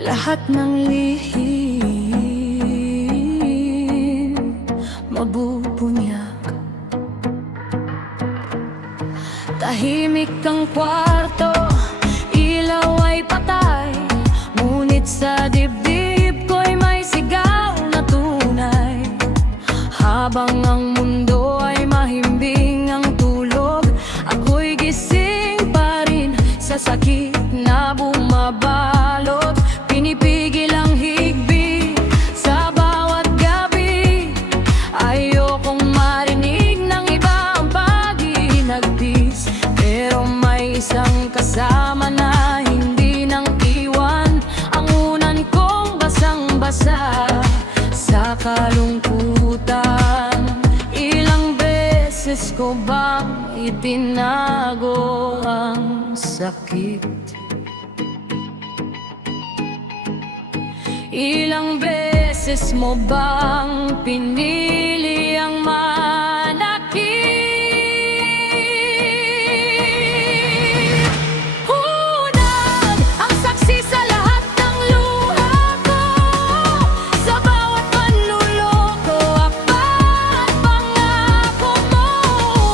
Lahat ng lihim mabubunyak. Tahimik ang kwarto, ilaw ay patay, ngunit sa dibdib ko'y may sigaw na tunay. Habang ang mundo ay mahimbing ang tulog, ako'y gising pa rin sa sakit na bumabalot. Pinipigil ang higbi sa bawat gabi. Ayokong marinig ng iba ang paghinagpis, pero may isang kasama na hindi nang iwan ang unan kong basang-basa sa kalungkutan. Ilang beses ko bang itinago ang sakit? Ilang beses mo bang pinili ang manakit? Hunag ang saksi sa lahat ng luha ko, sa bawat panluloko, akbat pangako mo.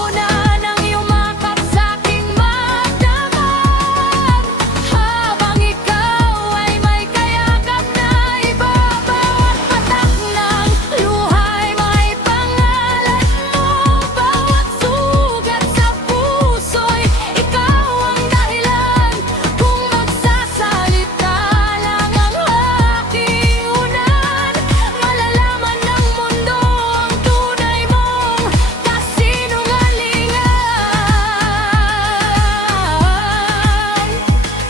Una nang yumakap sa'king magdamag, habang ikaw ay may kayakap na iba. Bawat patak ng luha'y may pangalan mo, bawat sugat sa puso'y ikaw ang dahilan. Kung magsasalita lang ang aking unan, malalaman ng mundo ang tunay mong kasinungalingan.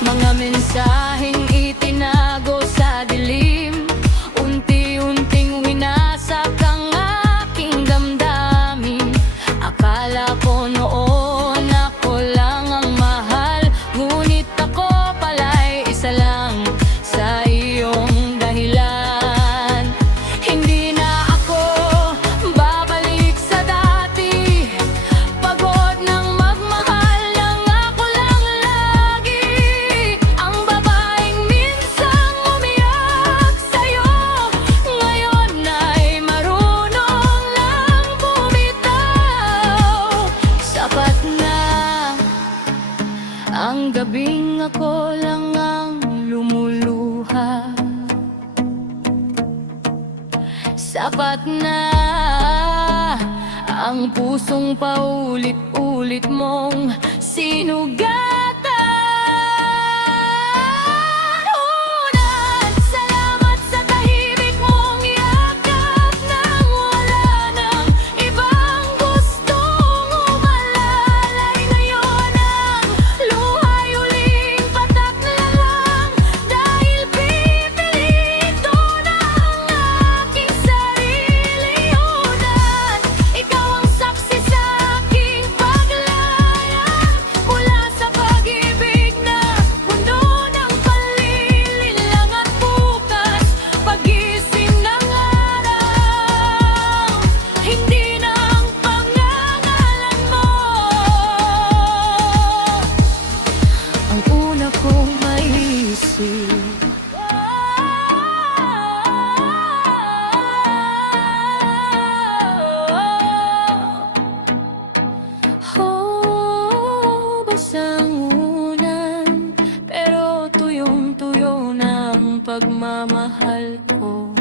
Mga mensaheng itinago sa dilim, unti-unting winasak ang aking damdamin. Akala ko noon ako lang ang mahal, ngunit ako pala'y isa lang sa iyong dahilan. Hindi na ako babalik sa dati, pagod ng magmahal ng ako lang lagi. Ang babaeng minsang umiyak sa'yo, ngayon ay marunong lang bumitaw. Sapat na ang gabing ako lang ang lumuluha. Sapat na ang pusong paulit-ulit mong sinugatan. Unan, salamat sa tahimik mong yakap, nang wala nang ibang gustong umalalay. Ngayon ang luha'y uling patak na lang, dahil pipilito na ang aking sarili. Unan, ikaw ang saksi sa aking paglayag mula sa pag-ibig na mundo ng panlilinlang. At bukas, pagising ng araw, hindi na ang pangangalan mo ang una kong maisip. Basang unan, pero tuyong-tuyo na ang pagmamahal ko.